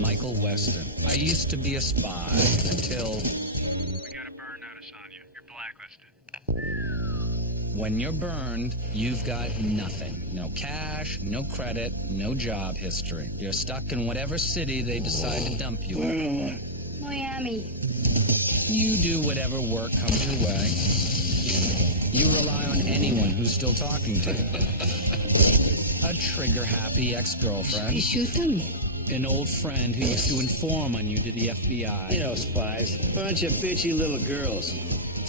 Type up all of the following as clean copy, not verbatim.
Michael Weston. I used to be a spy until... We got a burn notice on you. You're blacklisted. When you're burned, you've got nothing. No cash, no credit, no job history. You're stuck in whatever city they decide to dump you in. Miami. You do whatever work comes your way. You rely on anyone who's still talking to you. A trigger-happy ex-girlfriend. You shoot them? An old friend who used to inform on you to the FBI. You know, spies. Bunch of bitchy little girls.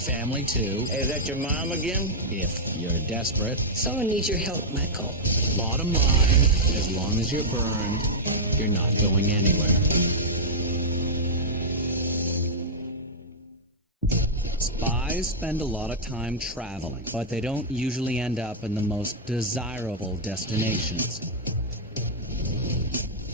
Family, too. Hey, is that your mom again? If you're desperate. Someone needs your help, Michael. Bottom line, as long as you're burned, you're not going anywhere. Spies spend a lot of time traveling, but they don't usually end up in the most desirable destinations.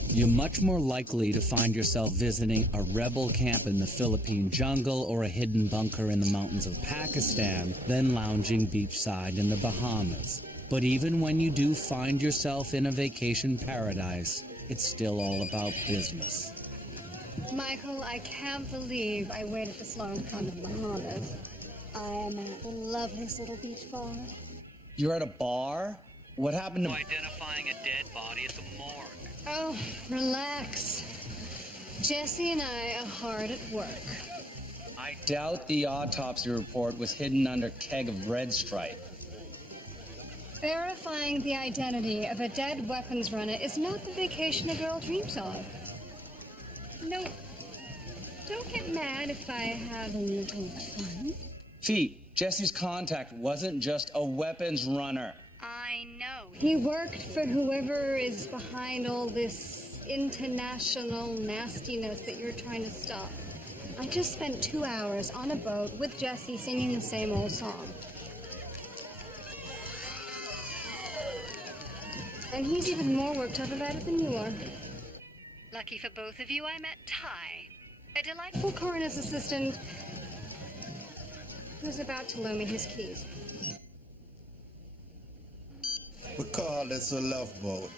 You're much more likely to find yourself visiting a rebel camp in the Philippine jungle or a hidden bunker in the mountains of Pakistan than lounging beachside in the Bahamas. But even when you do find yourself in a vacation paradise, it's still all about business. Michael, I can't believe I waited this long to come to the Bahamas. I am at the loveliest little beach bar. You're at a bar? What happened to... Identifying a dead body at the morgue. Oh, relax. Jesse and I are hard at work. I doubt the autopsy report was hidden under a keg of red stripe. Verifying the identity of a dead weapons runner is not the vacation a girl dreams of. No, don't get mad if I have a little fun. Feet, Jesse's contact wasn't just a weapons runner. I know. He worked for whoever is behind all this international nastiness that you're trying to stop. I just spent 2 hours on a boat with Jesse singing the same old song. And he's even more worked up about it than you are. Lucky for both of you, I met Ty, a delightful coroner's assistant who's about to loan me his keys. We call this a love boat.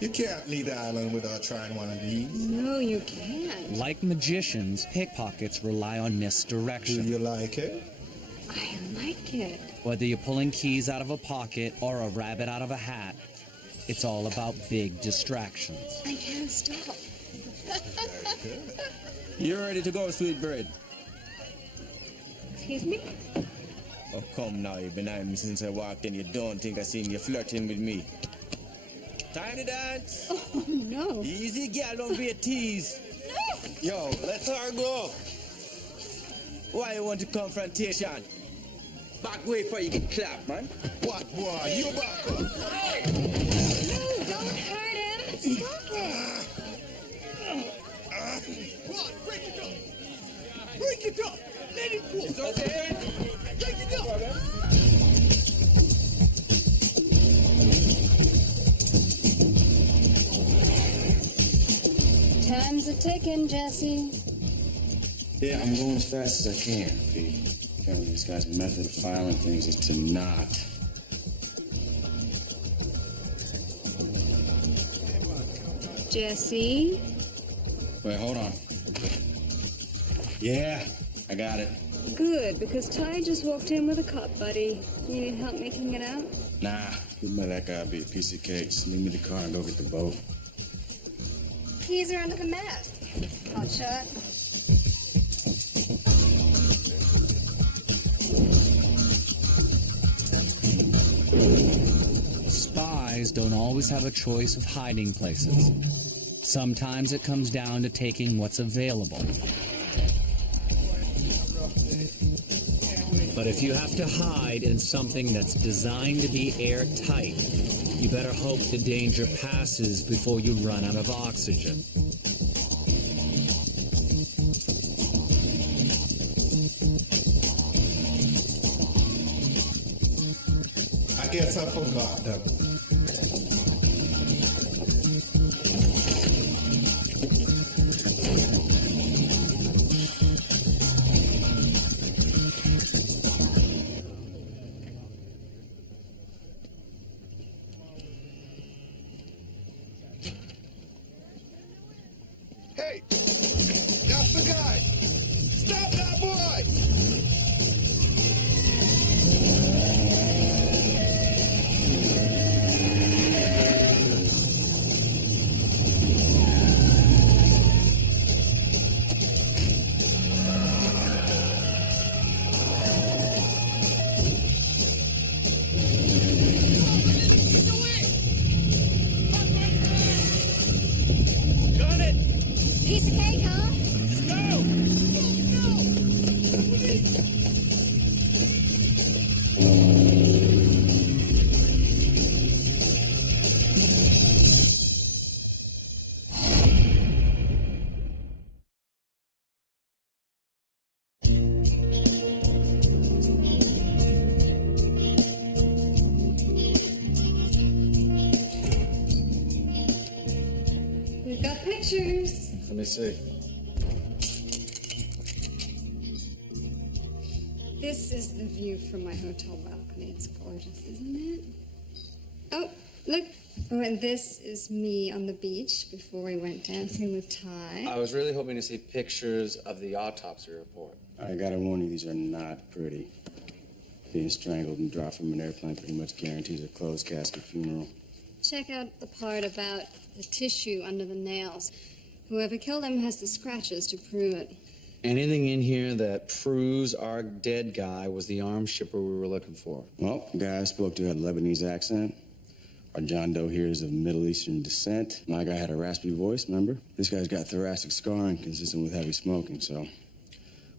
You can't leave the island without trying one of these. No, you can't. Like magicians, pickpockets rely on misdirection. Do you like it? I like it. Whether you're pulling keys out of a pocket or a rabbit out of a hat, it's all about big distractions. I can't stop. You ready to go, sweet bird? Excuse me? Oh, come now, you've been eyeing me since I walked in. You don't think I seen you flirting with me. Time to dance. Oh, no. Easy, gal, don't be a tease. No! Yo, let her go. Why you want to confrontation? Back way before you get clapped, man. What, boy? You back up. Hey! No, don't hurt him. Stop it. Come on, break it up. Break it up. Let it go. It's okay. Break it up. Time's a ticking, Jesse. Yeah, I'm going as fast as I can, P. Apparently this guy's method of filing things is to not. Jesse? Wait, hold on. Yeah, I got it. Good, because Ty just walked in with a cop buddy. You need help making it out? Nah, wouldn't let that guy be a piece of cake. Just leave me the car and go get the boat. Keys are under the mat. Hot shot. Spies don't always have a choice of hiding places. Sometimes it comes down to taking what's available. But if you have to hide in something that's designed to be airtight, you better hope the danger passes before you run out of oxygen. I guess I forgot that. Piece of cake, huh? No! We've got pictures. Let me see. This is the view from my hotel balcony. It's gorgeous, isn't it? Oh, look. Oh, and this is me on the beach before we went dancing with Ty. I was really hoping to see pictures of the autopsy report. I gotta warn you, these are not pretty. Being strangled and dropped from an airplane pretty much guarantees a closed casket funeral. Check out the part about the tissue under the nails. Whoever killed him has the scratches to prove it. Anything in here that proves our dead guy was the arms shipper we were looking for? Well, the guy I spoke to had a Lebanese accent. Our John Doe here is of Middle Eastern descent. My guy had a raspy voice, remember? This guy's got thoracic scarring consistent with heavy smoking, so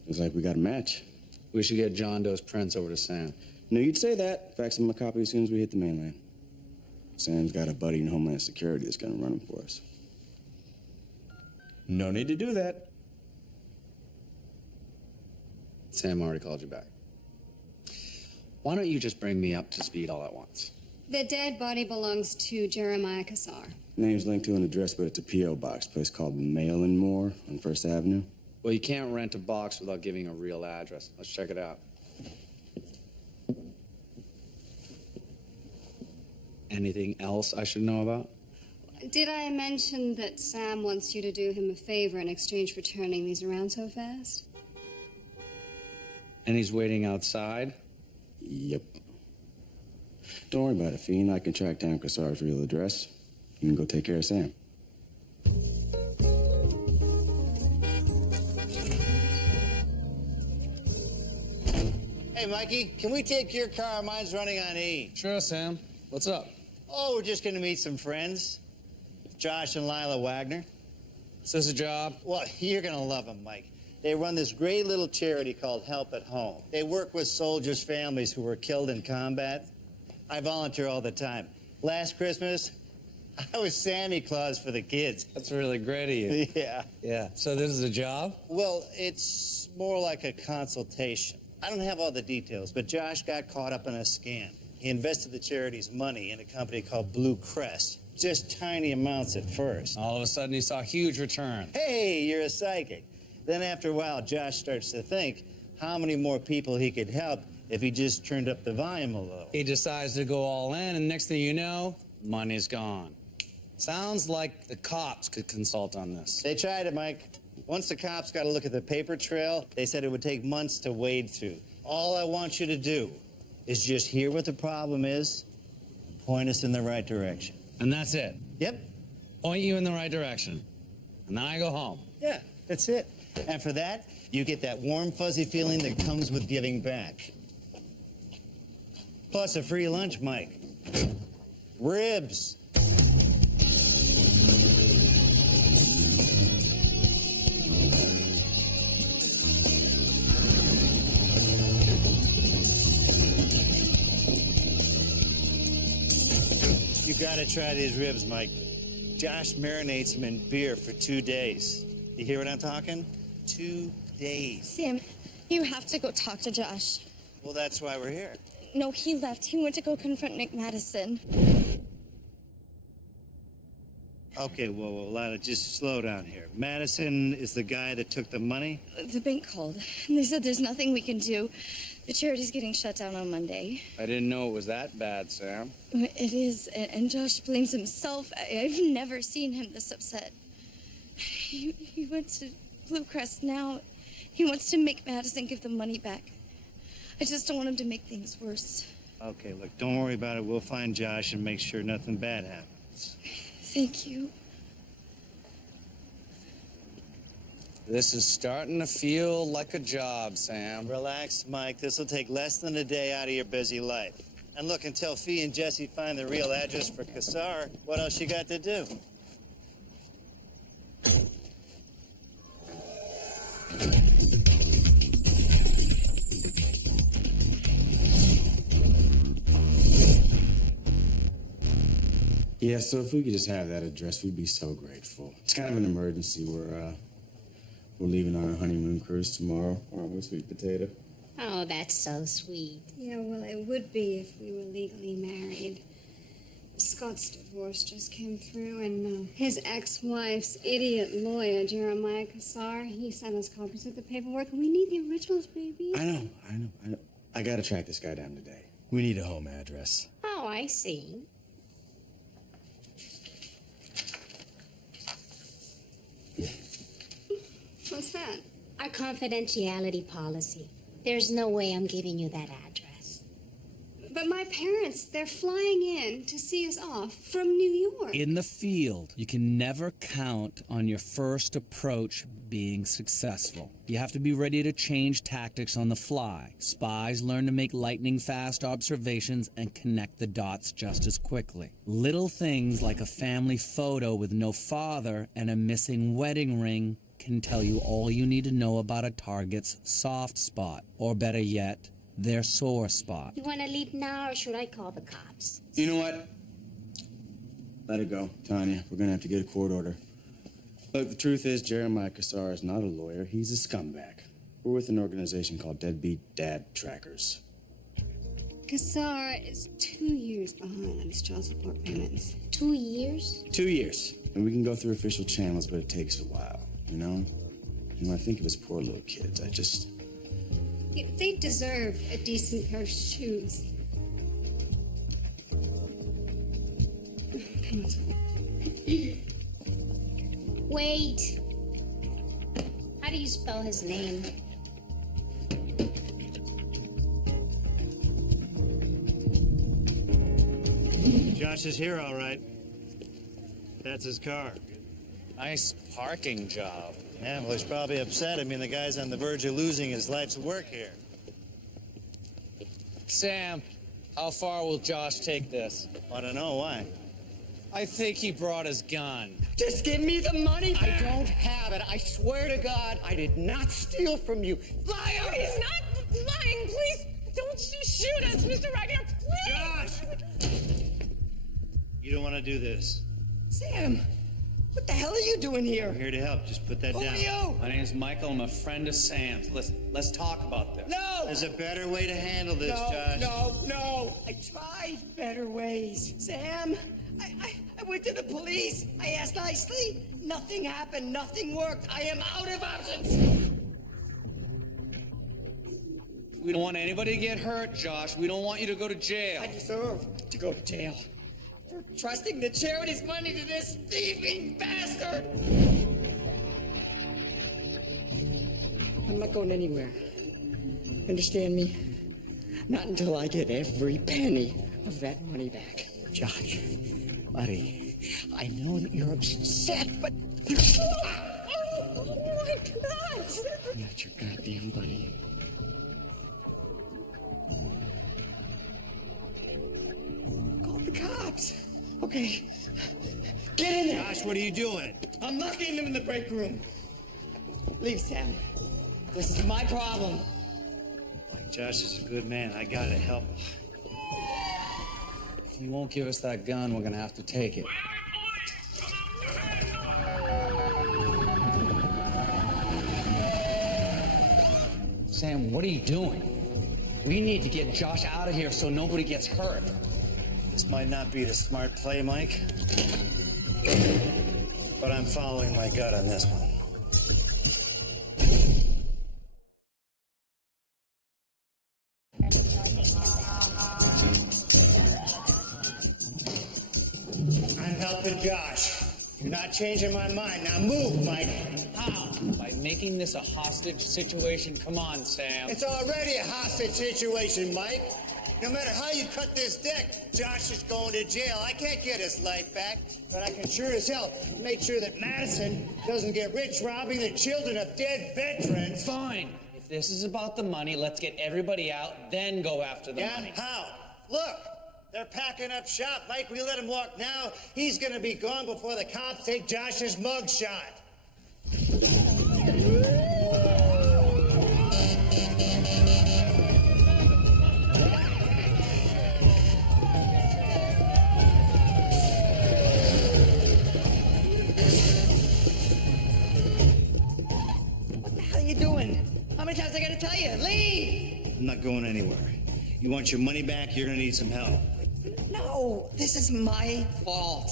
looks like we got a match. We should get John Doe's prints over to Sam. No, you'd say that. Fax him a copy as soon as we hit the mainland. Sam's got a buddy in Homeland Security that's gonna run him for us. No need to do that. Sam already called you back. Why don't you just bring me up to speed all at once? The dead body belongs to Jeremiah Kassar. Name's linked to an address, but it's a P.O. box, place called Mail and More on First Avenue. Well, you can't rent a box without giving a real address. Let's check it out. Anything else I should know about? Did I mention that Sam wants you to do him a favor in exchange for turning these around so fast? And he's waiting outside? Yep. Don't worry about it, Fiend. I can track down Kassar's real address. You can go take care of Sam. Hey, Mikey, can we take your car? Mine's running on E. Sure, Sam. What's up? Oh, we're just gonna meet some friends. Josh and Lila Wagner. Is this a job? Well, you're gonna love them, Mike. They run this great little charity called Help at Home. They work with soldiers' families who were killed in combat. I volunteer all the time. Last Christmas, I was Santa Claus for the kids. That's really great of you. Yeah. Yeah. So this is a job? Well, it's more like a consultation. I don't have all the details, but Josh got caught up in a scam. He invested the charity's money in a company called Blue Crest. Just tiny amounts at first. All of a sudden, he saw huge returns. Hey, you're a psychic. Then after a while, Josh starts to think how many more people he could help if he just turned up the volume a little. He decides to go all in, and next thing you know, money's gone. Sounds like the cops could consult on this. They tried it, Mike. Once the cops got a look at the paper trail, they said it would take months to wade through. All I want you to do is just hear what the problem is, point us in the right direction. And that's it. Yep. Point you in the right direction. And then I go home. Yeah, that's it. And for that, you get that warm, fuzzy feeling that comes with giving back. Plus a free lunch, Mike. Ribs. You gotta try these ribs, Mike. Josh marinates them in beer for 2 days. You hear what I'm talking? 2 days. Sam, you have to go talk to Josh. Well, that's why we're here. No, he left. He went to go confront Nick Madison. Okay, well, Lila, just slow down here. Madison is the guy that took the money? The bank called, and they said there's nothing we can do. The charity's getting shut down on Monday. I didn't know it was that bad, Sam. It is, and Josh blames himself. I've never seen him this upset. He went to Blue Crest now. He wants to make Madison give the money back. I just don't want him to make things worse. Okay, look, don't worry about it. We'll find Josh and make sure nothing bad happens. Thank you. This is starting to feel like a job, Sam. Relax, Mike. This will take less than a day out of your busy life. And look, until Fee and Jesse find the real address for Kassar, what else you got to do? Yeah, so if we could just have that address, we'd be so grateful. It's kind of an emergency. We're leaving on our honeymoon cruise tomorrow. Aren't we, sweet potato? Oh, that's so sweet. Yeah, well, it would be if we were legally married. Scott's divorce just came through, and his ex-wife's idiot lawyer, Jeremiah Kassar, he sent us copies of the paperwork, and we need the originals, baby. I know. I gotta track this guy down today. We need a home address. Oh, I see. What's that? Our confidentiality policy. There's no way I'm giving you that address. But my parents, they're flying in to see us off from New York. In the field, you can never count on your first approach being successful. You have to be ready to change tactics on the fly. Spies learn to make lightning-fast observations and connect the dots just as quickly. Little things like a family photo with no father and a missing wedding ring can tell you all you need to know about a target's soft spot, or better yet, their sore spot. You want to leave now, or should I call the cops? You know what? Let it go, Tanya. We're gonna have to get a court order. Look, the truth is, Jeremiah Kassar is not a lawyer. He's a scumbag. We're with an organization called Deadbeat Dad Trackers. Kassar is 2 years behind on his child support payments. 2 years? 2 years. And we can go through official channels, but it takes a while, you know? And when I think of his poor little kids, They deserve a decent pair of shoes. Wait. How do you spell his name? Josh is here, all right. That's his car. Nice parking job. Yeah, well, he's probably upset. I mean, the guy's on the verge of losing his life's work here. Sam, how far will Josh take this? I don't know why. I think he brought his gun. Just give me the money back. I don't have it. I swear to God, I did not steal from you. Liar! He's not lying. Please, don't you shoot us, Mr. Ragnar, please! Josh! You don't want to do this. Sam, what the hell are you doing here? I'm here to help. Just put that Who down. are you? My name's Michael. I'm a friend of Sam's. Let's talk about this. No! There's a better way to handle this, Josh. No. I tried better ways. Sam, I went to the police. I asked nicely. Nothing happened. Nothing worked. I am out of options. We don't want anybody to get hurt, Josh. We don't want you to go to jail. I deserve to go to jail for trusting the charity's money to this thieving bastard. I'm not going anywhere. Understand me? Not until I get every penny of that money back. Josh, buddy, I know that you're upset, but... Oh my God! I'm not your goddamn buddy. Call the cops. Okay. Get in there. Josh, what are you doing? I'm locking them in the break room. Leave, Sam. This is my problem. Like, Josh is a good man. I gotta help him. If you won't give us that gun, we're gonna have to take it. Sam, what are you doing? We need to get Josh out of here so nobody gets hurt. This might not be the smart play, Mike. But I'm following my gut on this one. I'm helping Josh. You're not changing my mind. Now move, Mike. How? By making this a hostage situation? Come on, Sam. It's already a hostage situation, Mike. No matter how you cut this deck, Josh is going to jail. I can't get his life back, but I can sure as hell make sure that Madison doesn't get rich robbing the children of dead veterans. Fine. If this is about the money, let's get everybody out, then go after the money. How? Look, they're packing up shop. Mike, we let him walk now. He's going to be gone before the cops take Josh's mugshot. not going anywhere. You want your money back, you're gonna need some help. No, this is my fault.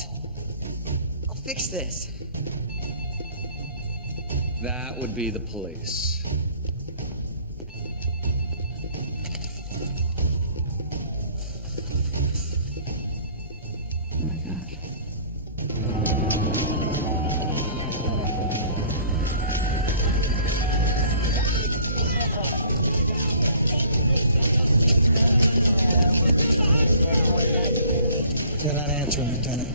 I'll fix this. That would be the police. Oh my gosh. They're not answering, Lieutenant.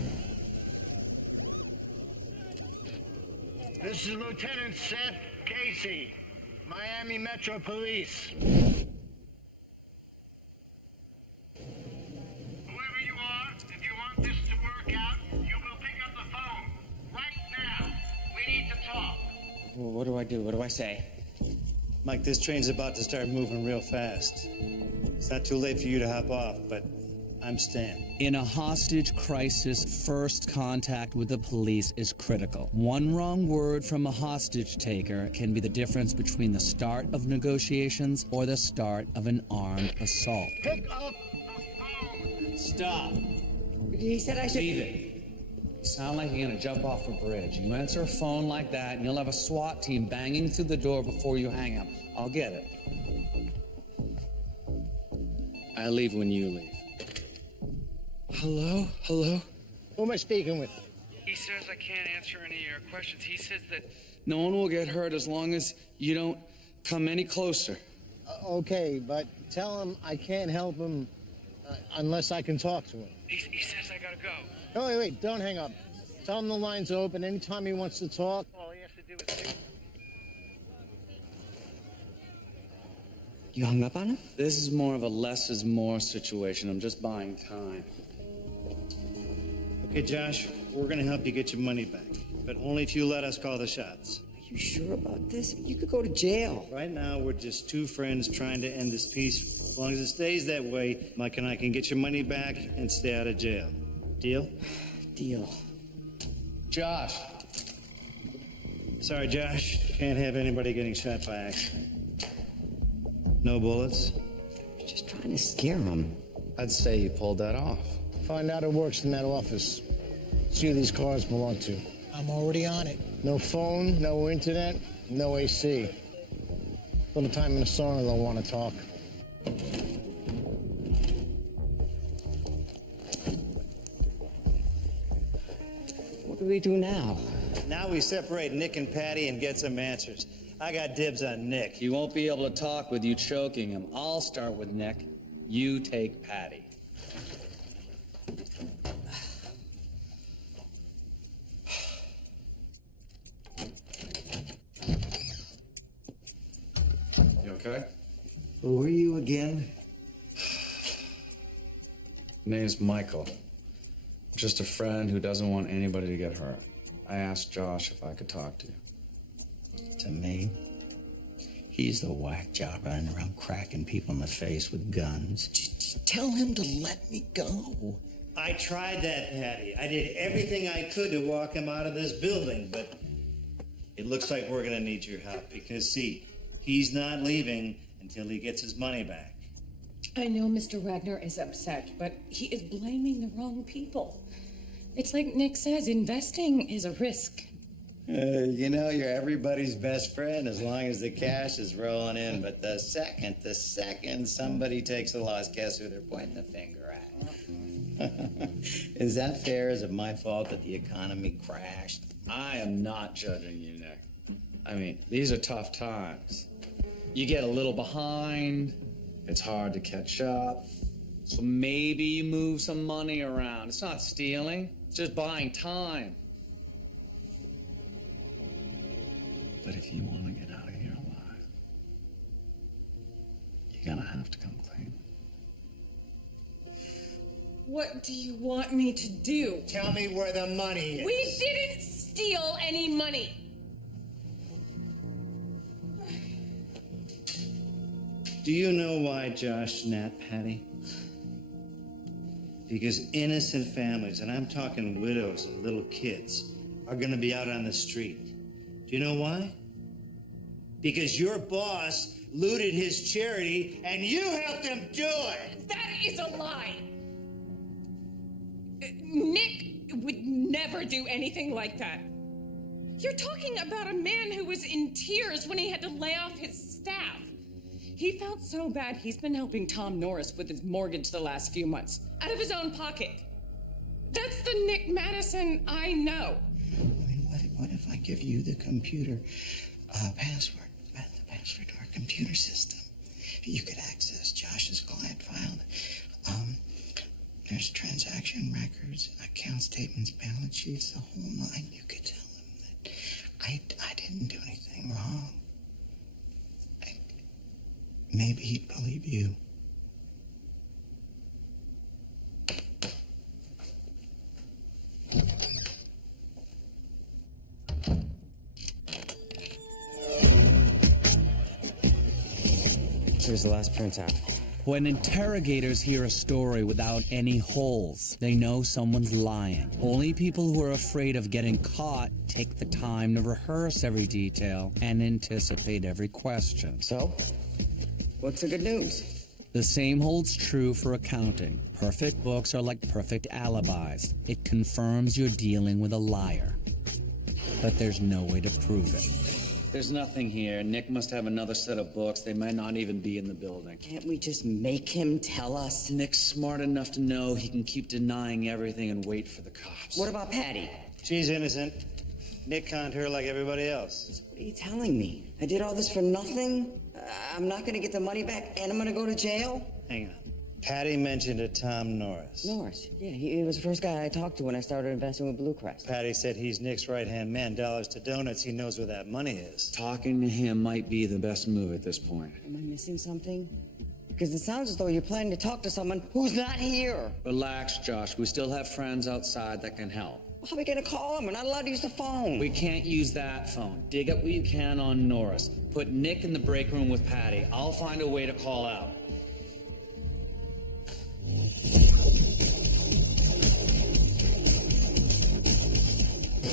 This is Lieutenant Seth Casey, Miami Metro Police. Whoever you are, if you want this to work out, you will pick up the phone. Right now. We need to talk. Well, what do I do? What do I say? Mike, this train's about to start moving real fast. It's not too late for you to hop off, but I'm Stan. In a hostage crisis, first contact with the police is critical. One wrong word from a hostage taker can be the difference between the start of negotiations or the start of an armed assault. Pick up the phone. Stop. He said I should... Leave it. You sound like you're gonna jump off a bridge. You answer a phone like that, and you'll have a SWAT team banging through the door before you hang up. I'll get it. I leave when you leave. Hello? Hello? Who am I speaking with? He says I can't answer any of your questions. He says that No one will get hurt as long as you don't come any closer. Okay, but tell him I can't help him unless I can talk to him. he says I gotta go. Oh, wait, don't hang up. Tell him the line's open. Anytime he wants to talk, all he has to do is pick. You hung up on him? This is more of a less is more situation. I'm just buying time. Okay, Josh, we're gonna help you get your money back, but only if you let us call the shots. Are you sure about this? You could go to jail. Right now, we're just two friends trying to end this peacefully. As long as it stays that way, Mike and I can get your money back and stay out of jail. Deal? Deal. Josh. Sorry, Josh. Can't have anybody getting shot by accident. No bullets? Just trying to scare him. I'd say you pulled that off. Find out who works in that office. See who these cars belong to. I'm already on it. No phone, no internet, no AC. Little time in the sauna, they'll want to talk. What do we do now? Now we separate Nick and Patty and get some answers. I got dibs on Nick. He won't be able to talk with you choking him. I'll start with Nick. You take Patty. You okay? Who are you again? Name's Michael. Just a friend who doesn't want anybody to get hurt. I asked Josh if I could talk to you. To me? He's the whack job running around cracking people in the face with guns. Just tell him to let me go. I tried that, Patty. I did everything I could to walk him out of this building, but it looks like we're gonna need your help because, see, he's not leaving until he gets his money back. I know Mr. Wagner is upset, but he is blaming the wrong people. It's like Nick says, investing is a risk. You know, you're everybody's best friend as long as the cash is rolling in. But the second somebody takes a loss, guess who they're pointing the finger at? Is that fair? Is it my fault that the economy crashed? I am not judging you, Nick. I mean, these are tough times. You get a little behind, it's hard to catch up. So maybe you move some money around. It's not stealing, it's just buying time. But if you want to get out of here alive, you're gonna have to come clean. What do you want me to do? Tell me where the money is. We didn't steal any money. Do you know why Josh snapped Patty? Because innocent families, and I'm talking widows and little kids, are gonna be out on the street. Do you know why? Because your boss looted his charity, and you helped him do it! That is a lie. Nick would never do anything like that. You're talking about a man who was in tears when he had to lay off his staff. He felt so bad he's been helping Tom Norris with his mortgage the last few months, out of his own pocket. That's the Nick Madison I know. I mean, what if I give you the computer password, the password to our computer system? You could access Josh's client file. There's transaction records, account statements, balance sheets, the whole nine. You could tell him that I didn't do anything wrong. Maybe he'd believe you. Here's the last printout. When interrogators hear a story without any holes, they know someone's lying. Only people who are afraid of getting caught take the time to rehearse every detail and anticipate every question. So, what's the good news? The same holds true for accounting. Perfect books are like perfect alibis. It confirms you're dealing with a liar. But there's no way to prove it. There's nothing here. Nick must have another set of books. They might not even be in the building. Can't we just make him tell us? Nick's smart enough to know he can keep denying everything and wait for the cops. What about Patty? She's innocent. Nick conned her like everybody else. What are you telling me? I did all this for nothing? I'm not gonna get the money back and I'm gonna go to jail? Hang on. Patty mentioned a Tom Norris. Norris? Yeah, he was the first guy I talked to when I started investing with Blue Crest. Patty said he's Nick's right-hand man. Dollars to donuts, he knows where that money is. Talking to him might be the best move at this point. Am I missing something? Because it sounds as though you're planning to talk to someone who's not here. Relax, Josh. We still have friends outside that can help. How are we gonna call him? We're not allowed to use the phone. We can't use that phone. Dig up what you can on Norris. Put Nick in the break room with Patty. I'll find a way to call out.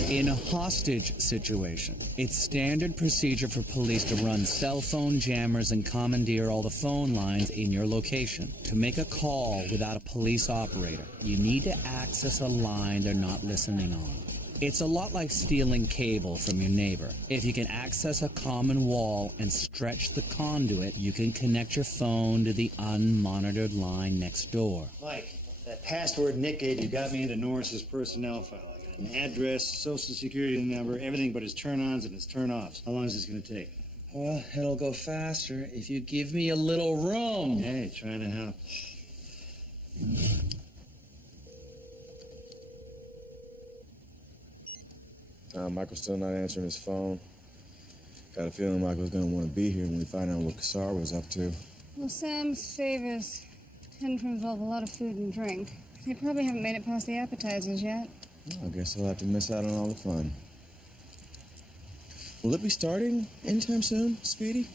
In a hostage situation, it's standard procedure for police to run cell phone jammers and commandeer all the phone lines in your location. To make a call without a police operator, you need to access a line they're not listening on. It's a lot like stealing cable from your neighbor. If you can access a common wall and stretch the conduit, you can connect your phone to the unmonitored line next door. Mike, that password Nick gave you got me into Norris's personnel file. I got an address, social security number, everything but his turn-ons and his turn-offs. How long is this going to take? Well, it'll go faster if you give me a little room. Hey, trying to help. Michael's still not answering his phone. Got a feeling Michael's gonna want to be here when we find out what Kassar was up to. Well, Sam's favors tend to involve a lot of food and drink. They probably haven't made it past the appetizers yet. Well, I guess I'll have to miss out on all the fun. Will it be starting anytime soon, Speedy?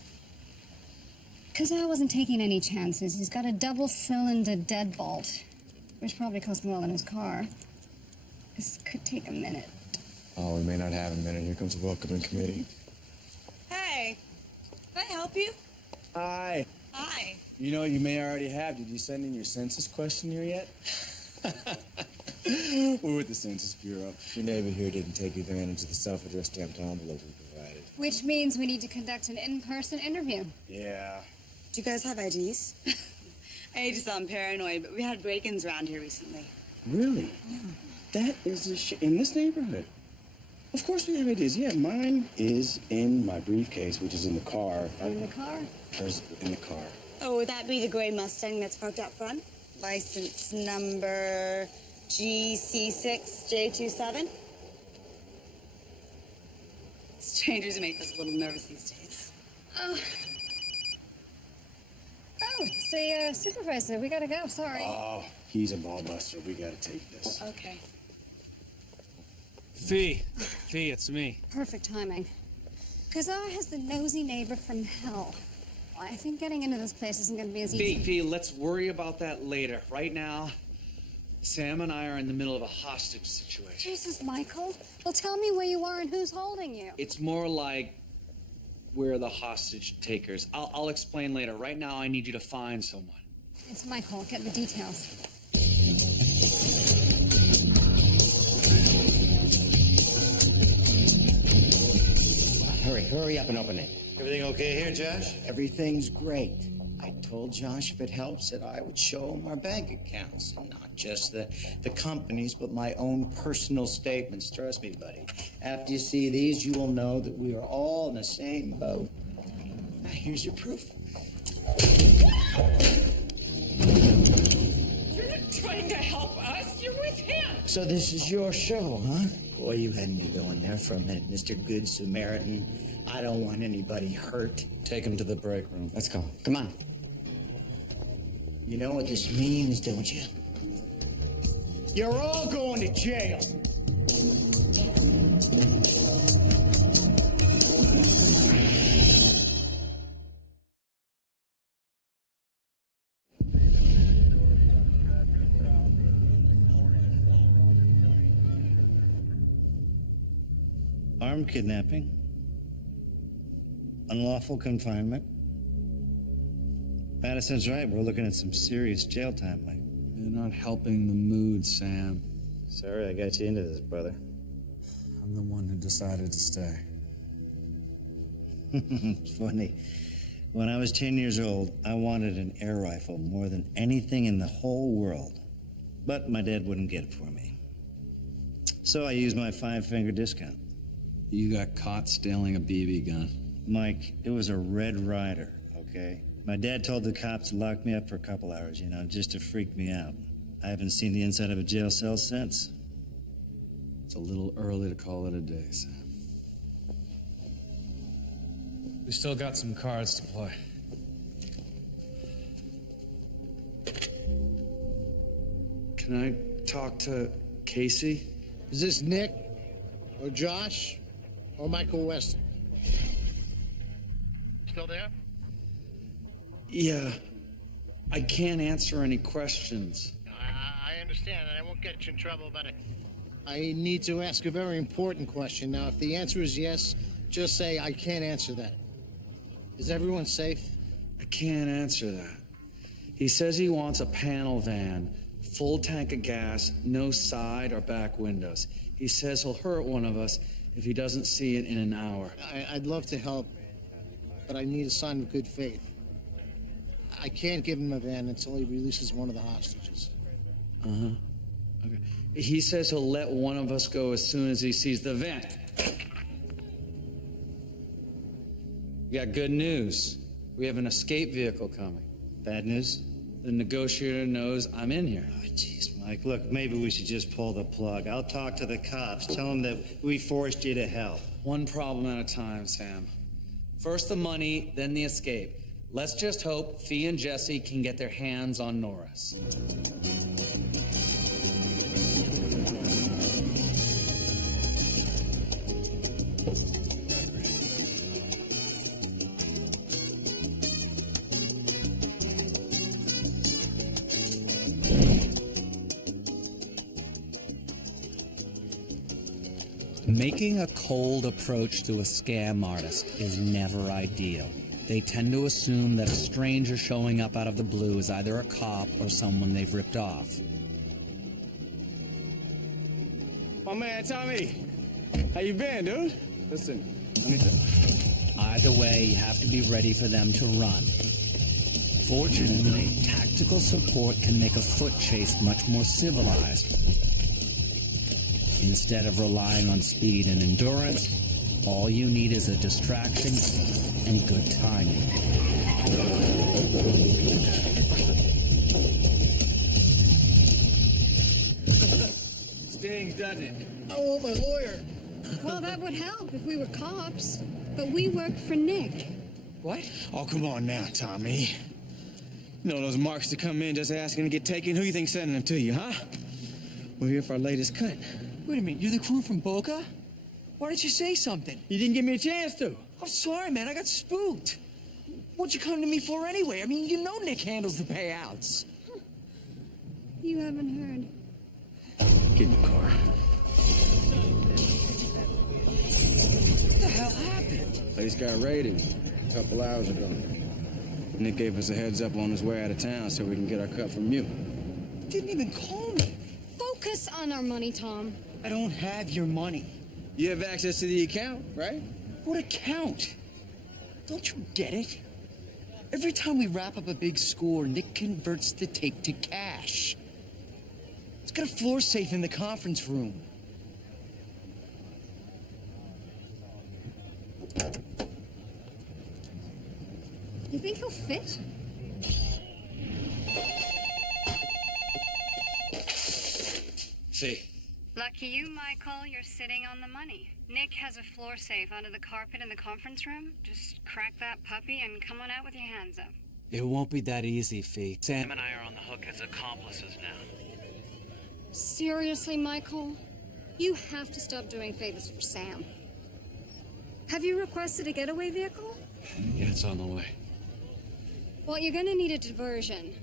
Kassar wasn't taking any chances. He's got a double-cylinder deadbolt, which probably cost more than his car. This could take a minute. Oh, we may not have a minute. Here comes the welcoming committee. Hey, can I help you? Hi. Hi. You know, you may already have. Did you send in your census questionnaire yet? We're with the Census Bureau. Your neighbor here didn't take advantage of the self-addressed stamped envelope we provided. Which means we need to conduct an in-person interview. Yeah. Do you guys have IDs? I hate to sound paranoid, but we had break-ins around here recently. Really? Yeah. That is in this neighborhood. Of course we have IDs. Yeah, mine is in my briefcase, which is in the car. In the car? Hers in the car. Oh, would that be the gray Mustang that's parked out front? License number GC6J27? Strangers make us a little nervous these days. Oh, it's the supervisor. We gotta go, sorry. Oh, he's a ball buster. We gotta take this. Okay. Fee, it's me. Perfect timing. Kassar has the nosy neighbor from hell. I think getting into this place isn't gonna be as easy. Fee, let's worry about that later. Right now, Sam and I are in the middle of a hostage situation. Jesus, Michael. Well, tell me where you are and who's holding you. It's more like we're the hostage takers. I'll explain later. Right now, I need you to find someone. It's my call. Get the details. Hurry up and open it. Everything okay here, Josh? Everything's great. I told Josh if it helps that I would show him our bank accounts, and not just the company's, but my own personal statements. Trust me, buddy. After you see these, you will know that we are all in the same boat. Now, here's your proof. You're not trying to help us. You're with him. So this is your show, huh? Boy, you had me going there for a minute, Mr. Good Samaritan. I don't want anybody hurt. Take him to the break room. Let's go. Come on. You know what this means, don't you? You're all going to jail. Armed kidnapping, unlawful confinement. Madison's right. We're looking at some serious jail time, Mike. You're not helping the mood, Sam. Sorry I got you into this, brother. I'm the one who decided to stay. It's funny. When I was 10 years old, I wanted an air rifle more than anything in the whole world. But my dad wouldn't get it for me. So I used my 5-finger discount. You got caught stealing a BB gun. Mike, it was a Red Ryder, okay? My dad told the cops to lock me up for a couple hours, just to freak me out. I haven't seen the inside of a jail cell since. It's a little early to call it a day, Sam. We still got some cards to play. Can I talk to Casey? Is this Nick? Or Josh? Or Michael Weston? Still there? Yeah. I can't answer any questions. I understand, and I won't get you in trouble, but I need to ask a very important question. Now, if the answer is yes, just say, I can't answer that. Is everyone safe? I can't answer that. He says he wants a panel van, full tank of gas, no side or back windows. He says he'll hurt one of us if he doesn't see it in an hour. I'd love to help, but I need a sign of good faith. I can't give him a van until he releases one of the hostages. Uh-huh. Okay. He says he'll let one of us go as soon as he sees the van. We got good news. We have an escape vehicle coming. Bad news? The negotiator knows I'm in here. Oh, jeez, Mike. Look, maybe we should just pull the plug. I'll talk to the cops. Tell them that we forced you to help. One problem at a time, Sam. First the money, then the escape. Let's just hope Fee and Jesse can get their hands on Norris. Making a cold approach to a scam artist is never ideal. They tend to assume that a stranger showing up out of the blue is either a cop or someone they've ripped off. My man, Tommy. How you been, dude? Listen, let me Either way, you have to be ready for them to run. Fortunately, tactical support can make a foot chase much more civilized. Instead of relying on speed and endurance, all you need is a distraction and good timing. Stings, doesn't it? I want my lawyer. Well, that would help if we were cops. But we work for Nick. What? Oh, come on now, Tommy. You know those marks that come in just asking to get taken? Who you think sending them to you, huh? We're here for our latest cut. Wait a minute, you're the crew from Boca? Why didn't you say something? You didn't give me a chance to. I'm sorry, man. I got spooked. What'd you come to me for anyway? I mean, you know Nick handles the payouts. You haven't heard. Get in the car. What the hell happened? Place got raided a couple hours ago. Nick gave us a heads up on his way out of town so we can get our cut from you. Didn't even call me. Focus on our money, Tom. I don't have your money. You have access to the account, right? What account? Don't you get it? Every time we wrap up a big score, Nick converts the tape to cash. He's got a floor safe in the conference room. You think he'll fit? See. Lucky you, Michael. You're sitting on the money. Nick has a floor safe under the carpet in the conference room. Just crack that puppy and come on out with your hands up. It won't be that easy, Fee. Sam and I are on the hook as accomplices now. Seriously, Michael? You have to stop doing favors for Sam. Have you requested a getaway vehicle? Yeah, it's on the way. Well, you're gonna need a diversion.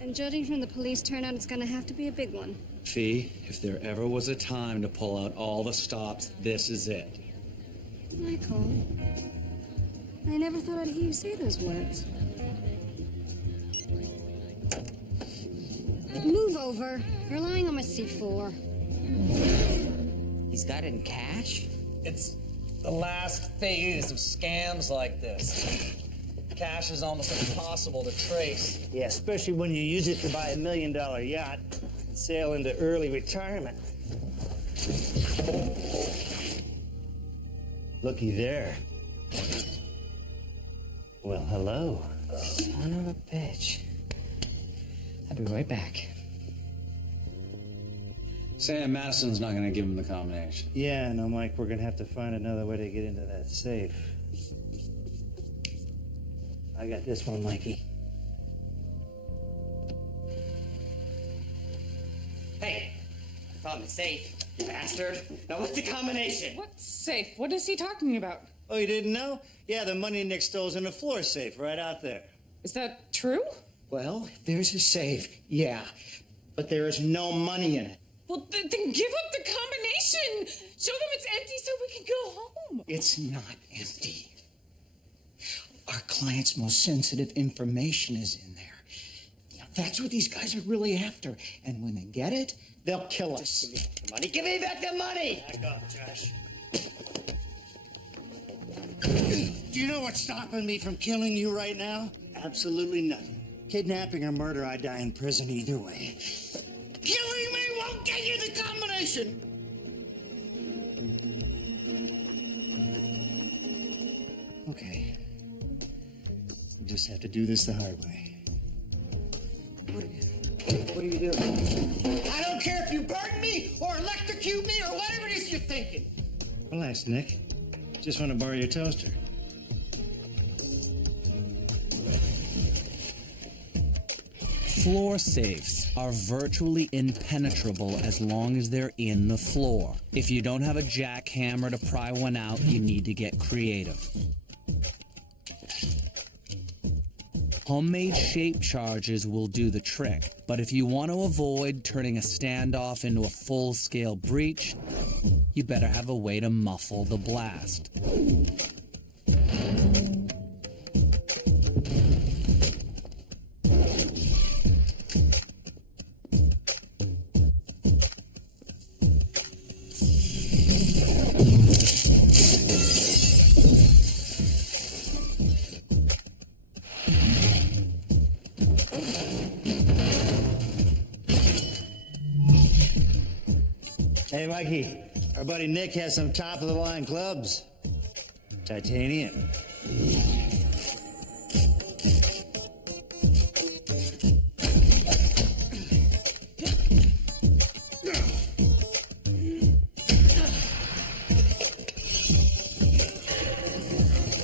And judging from the police turnout, it's gonna have to be a big one. Fee, if there ever was a time to pull out all the stops, this is it. Michael, I never thought I'd hear you say those words. Move over. You're lying on my C4. He's got it in cash? It's the last phase of scams like this. Cash is almost impossible to trace. Yeah, especially when you use it to buy $1 million yacht and sail into early retirement. Looky there. Well, hello. Son of a bitch. I'll be right back. Sam Madison's not gonna give him the combination. Yeah, no, Mike, we're gonna have to find another way to get into that safe. I got this one, Mikey. Hey, I found the safe, you bastard. Now what's the combination? What safe? What is he talking about? Oh, you didn't know? Yeah, the money Nick stole's in the floor safe right out there. Is that true? Well, if there's a safe, yeah. But there is no money in it. Well, then give up the combination. Show them it's empty so we can go home. It's not empty. Our client's most sensitive information is in there. You know, that's what these guys are really after. And when they get it, they'll kill us. Give me the money. Give me back the money! Back off, Josh. Do you know what's stopping me from killing you right now? Absolutely nothing. Kidnapping or murder, I die in prison either way. Killing me won't get you the combination! Okay. You just have to do this the hard way. What are you doing? I don't care if you burn me or electrocute me or whatever it is you're thinking. Relax, Nick. Just want to borrow your toaster. Floor safes are virtually impenetrable as long as they're in the floor. If you don't have a jackhammer to pry one out, you need to get creative. Homemade shape charges will do the trick, but if you want to avoid turning a standoff into a full-scale breach, you better have a way to muffle the blast. Hey, Mikey, our buddy Nick has some top-of-the-line clubs. Titanium.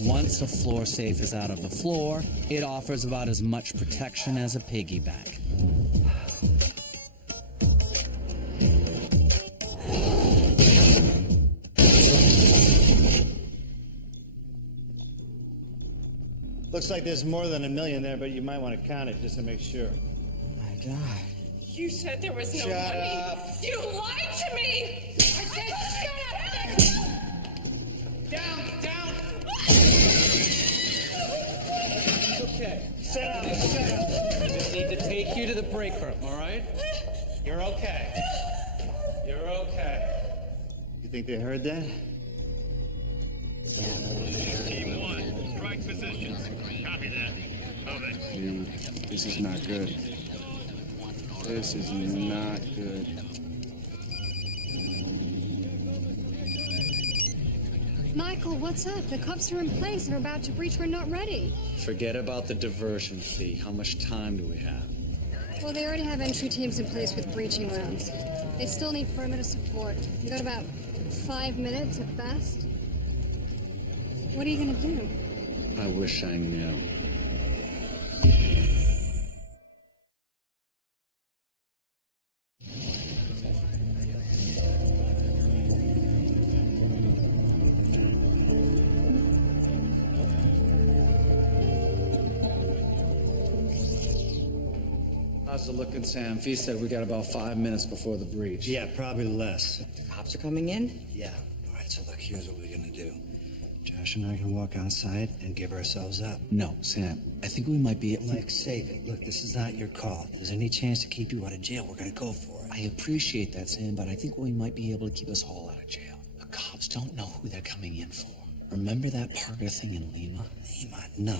Once a floor safe is out of the floor, it offers about as much protection as a piggy bank. Looks like there's more than $1 million there, but you might want to count it just to make sure. Oh, my God. You said there was no Shut money. up. You lied to me. I said shut up. Down! It's okay. Sit down. I just need to take you to the break room, all right? You're okay. You're okay. You think they heard that? Team 1, strike positions. Copy that. Over. Dude, this is not good. This is not good. Michael, what's up? The cops are in place. They're about to breach. We're not ready. Forget about the diversion fee. How much time do we have? Well, they already have entry teams in place with breaching rounds. They still need perimeter support. You got about 5 minutes at best. What are you gonna do? I wish I knew. How's it looking, Sam? Fee said we got about 5 minutes before the breach. Yeah, probably less. The cops are coming in? Yeah. All right, so look, here's what we're gonna do. Josh and I can walk outside and give ourselves up. No, Sam. I think we might be... Mike, save it. Look, this is not your call. If there's any chance to keep you out of jail, we're gonna go for it. I appreciate that, Sam, but I think we might be able to keep us all out of jail. The cops don't know who they're coming in for. Remember that Parker thing in Lima? Lima? No,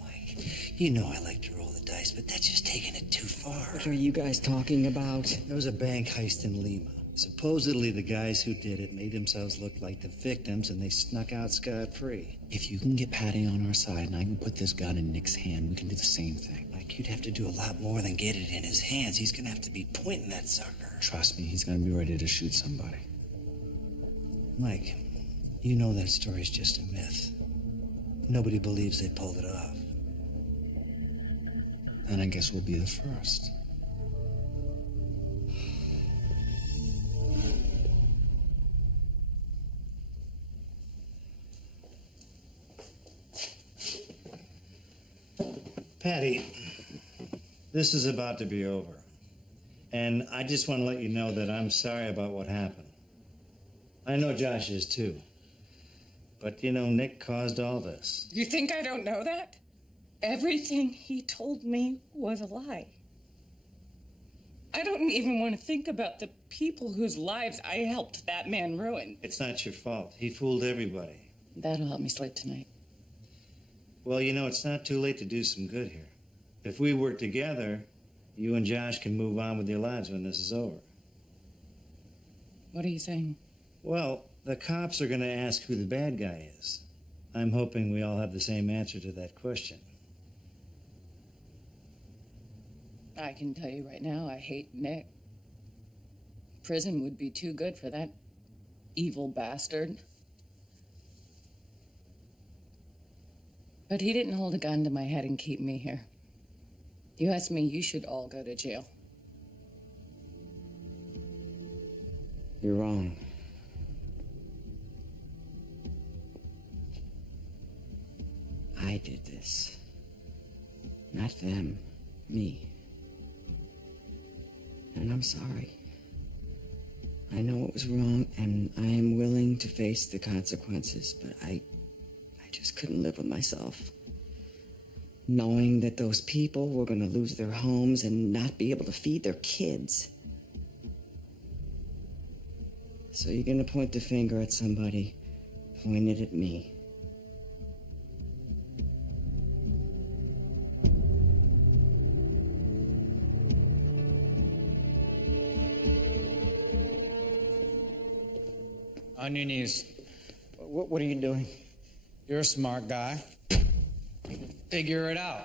Mike. You know I like to roll the dice, but that's just taking it too far. What are you guys talking about? There was a bank heist in Lima. Supposedly, the guys who did it made themselves look like the victims, and they snuck out scot-free. If you can get Patty on our side and I can put this gun in Nick's hand, we can do the same thing. Mike, you'd have to do a lot more than get it in his hands. He's gonna have to be pointing that sucker. Trust me, he's gonna be ready to shoot somebody. Mike, you know that story's just a myth. Nobody believes they pulled it off. And I guess we'll be the first. Patty, this is about to be over. And I just want to let you know that I'm sorry about what happened. I know Josh is too. But, you know, Nick caused all this. You think I don't know that? Everything he told me was a lie. I don't even want to think about the people whose lives I helped that man ruin. It's not your fault. He fooled everybody. That'll help me sleep tonight. Well, you know, it's not too late to do some good here. If we work together, you and Josh can move on with your lives when this is over. What are you saying? Well, the cops are going to ask who the bad guy is. I'm hoping we all have the same answer to that question. I can tell you right now, I hate Nick. Prison would be too good for that evil bastard. But he didn't hold a gun to my head and keep me here. You asked me, you should all go to jail. You're wrong. I did this. Not them. Me. And I'm sorry. I know it was wrong, and I am willing to face the consequences, but I just couldn't live with myself. Knowing that those people were going to lose their homes and not be able to feed their kids. So you're going to point the finger at somebody, point it at me. On your knees. What are you doing? You're a smart guy. Figure it out.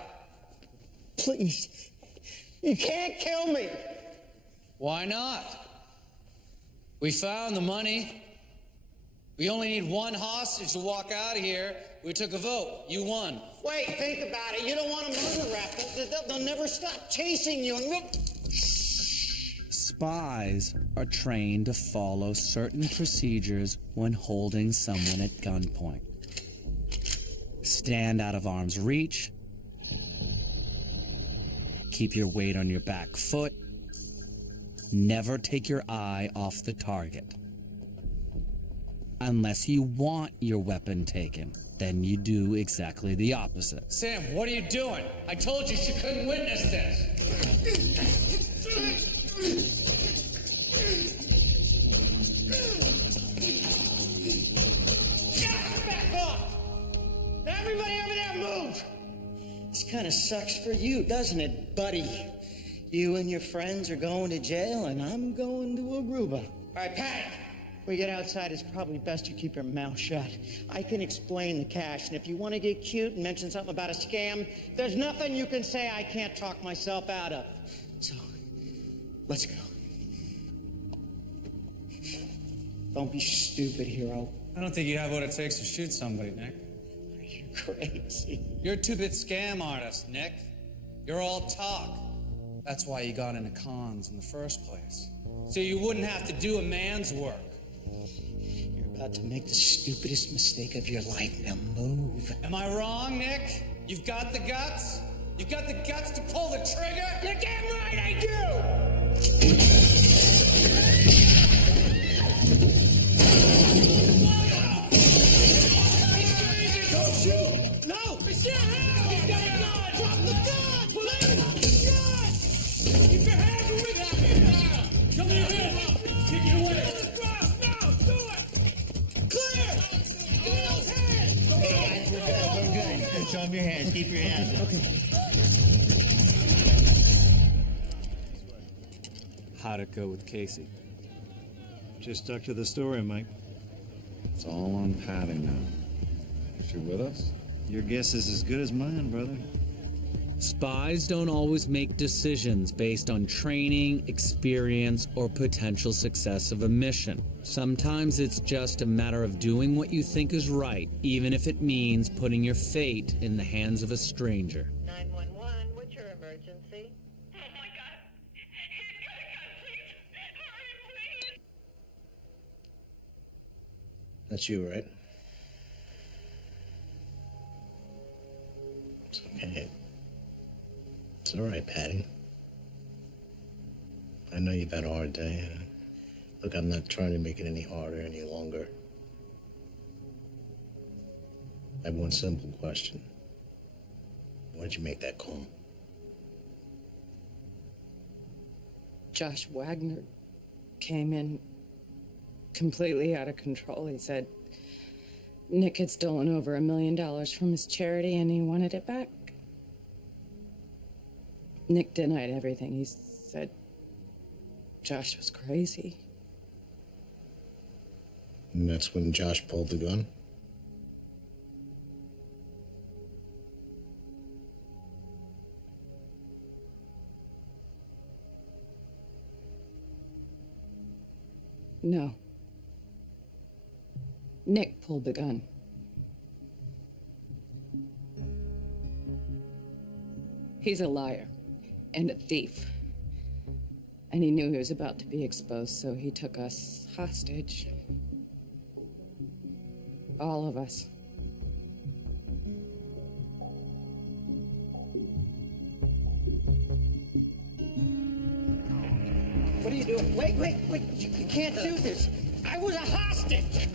Please. You can't kill me. Why not? We found the money. We only need one hostage to walk out of here. We took a vote. You won. Wait, think about it. You don't want a murder rap. They'll never stop chasing you. Spies are trained to follow certain procedures when holding someone at gunpoint. Stand out of arm's reach. Keep your weight on your back foot. Never take your eye off the target. Unless you want your weapon taken, then you do exactly the opposite. Sam, what are you doing? I told you she couldn't witness this. Back off! Everybody over there move! This kind of sucks for you, doesn't it, buddy? You and your friends are going to jail, and I'm going to Aruba. All right, Pat. When you get outside, it's probably best you keep your mouth shut. I can explain the cash, and if you want to get cute and mention something about a scam, there's nothing you can say I can't talk myself out of. So, let's go. Don't be stupid, hero. I don't think you have what it takes to shoot somebody, Nick. Are you crazy? You're a two-bit scam artist, Nick. You're all talk. That's why you got into cons in the first place. So you wouldn't have to do a man's work. You're about to make the stupidest mistake of your life. Now move. Am I wrong, Nick? You've got the guts? You've got the guts to pull the trigger? You're damn right I do! Don't shoot! No! Michelle! He's got a gun! Drop the gun! Please! Keep your hands with me! Come here! Take it away! No! Do it! Clear! Give me those hands! Okay, guys, we're good. Show them your hands. Keep your hands. Okay. How'd it go with Casey? Just stuck to the story, Mike. It's all on padding now. Is she with us? Your guess is as good as mine, brother. Spies don't always make decisions based on training, experience, or potential success of a mission. Sometimes it's just a matter of doing what you think is right, even if it means putting your fate in the hands of a stranger. 911, what's your emergency? That's you, right? It's okay. It's all right, Patty. I know you've had a hard day. Look, I'm not trying to make it any harder any longer. I have one simple question. Why'd you make that call? Josh Wagner came in completely out of control. He said Nick had stolen over $1 million from his charity and he wanted it back. Nick denied everything. He said Josh was crazy. And that's when Josh pulled the gun? No. Nick pulled the gun. He's a liar and a thief. And he knew he was about to be exposed, so he took us hostage. All of us. What are you doing? Wait. You can't do this. I was a hostage.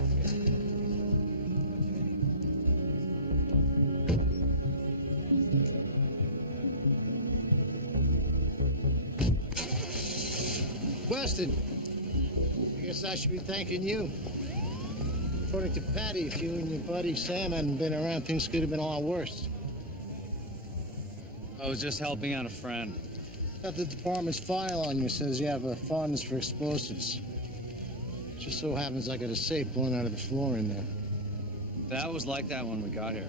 Weston, I guess I should be thanking you. According to Patty, if you and your buddy Sam hadn't been around, things could have been a lot worse. I was just helping out a friend. Got the department's file on you says you have a fondness for explosives. Just so happens I got a safe blown out of the floor in there. That was like that when we got here.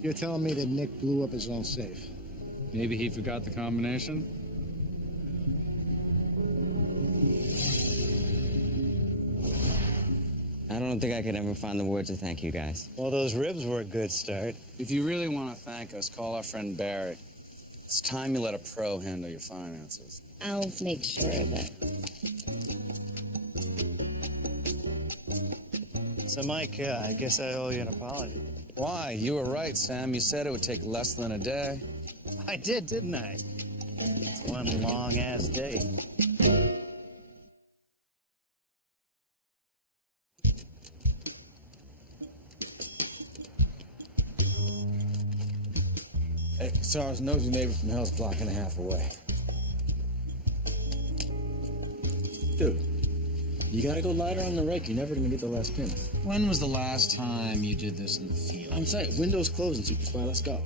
You're telling me that Nick blew up his own safe? Maybe he forgot the combination? I don't think I could ever find the words to thank you guys. Well, those ribs were a good start. If you really want to thank us, call our friend Barry. It's time you let a pro handle your finances. I'll make sure of it. So, Mike, I guess I owe you an apology. Why? You were right, Sam. You said it would take less than a day. I did, didn't I? It's one long-ass day. Cassara's nosy neighbor from hell's block and a half away. Dude, you gotta go lighter on the rake. You're never gonna get the last pin. When was the last time you did this in the field? I'm saying, windows closing, Super Spy. Let's go.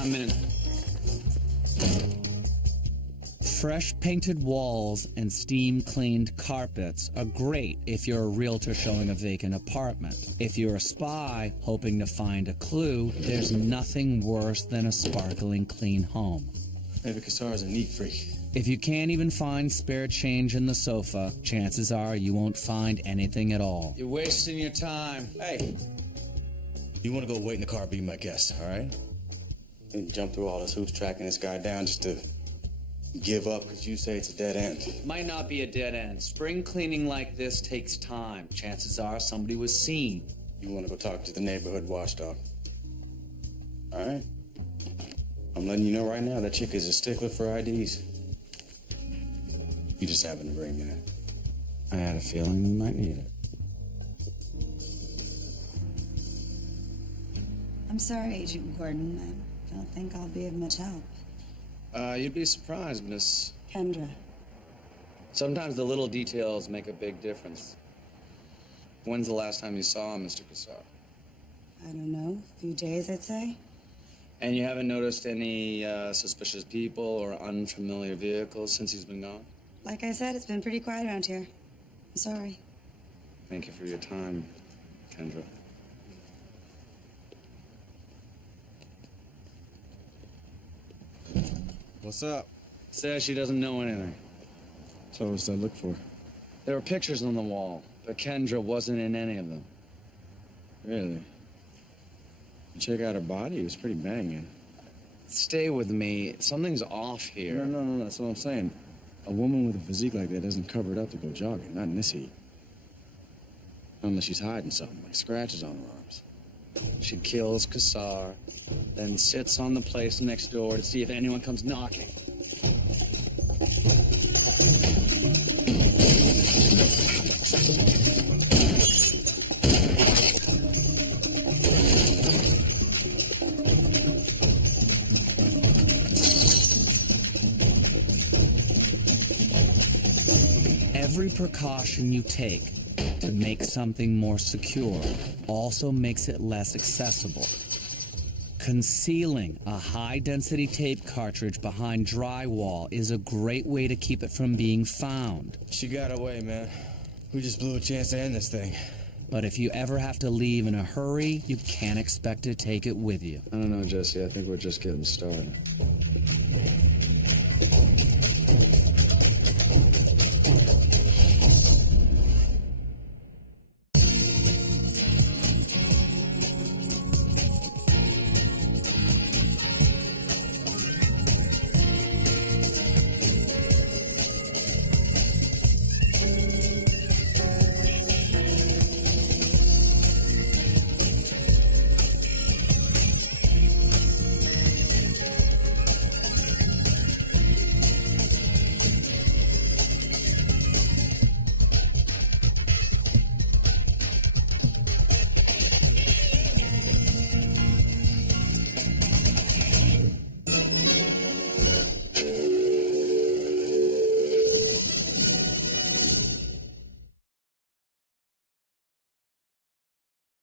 I'm in. Fresh painted walls and steam cleaned carpets are great if you're a realtor showing a vacant apartment. If you're a spy hoping to find a clue, there's nothing worse than a sparkling clean home. Maybe Cassara's a neat freak. If you can't even find spare change in the sofa, chances are you won't find anything at all. You're wasting your time. Hey, you wanna go wait in the car, be my guest, all right? And jump through all this hoops tracking this guy down just to give up because you say it's a dead end. Might not be a dead end. Spring cleaning like this takes time. Chances are somebody was seen. You want to go talk to the neighborhood watchdog? All right. I'm letting you know right now that chick is a stickler for IDs. You just happen to bring that. I had a feeling we might need it. I'm sorry, Agent Gordon. I don't think I'll be of much help. You'd be surprised, Miss. Kendra. Sometimes the little details make a big difference. When's the last time you saw Mr. Cassar? I don't know. A few days, I'd say. And you haven't noticed any suspicious people or unfamiliar vehicles since he's been gone? Like I said, it's been pretty quiet around here. I'm sorry. Thank you for your time, Kendra. What's up? Says she doesn't know anything. So what's that look for? There were pictures on the wall, but Kendra wasn't in any of them. Really? You check out her body, it was pretty banging. Stay with me. Something's off here. No, that's what I'm saying. A woman with a physique like that doesn't cover it up to go jogging, not in this heat. Unless she's hiding something, like scratches on her arms. She kills Cassar, then sits on the place next door to see if anyone comes knocking. Every precaution you take to make something more secure also makes it less accessible. Concealing a high-density tape cartridge behind drywall is a great way to keep it from being found. She got away, man. We just blew a chance to end this thing. But if you ever have to leave in a hurry, you can't expect to take it with you. I don't know, Jesse. I think we're just getting started.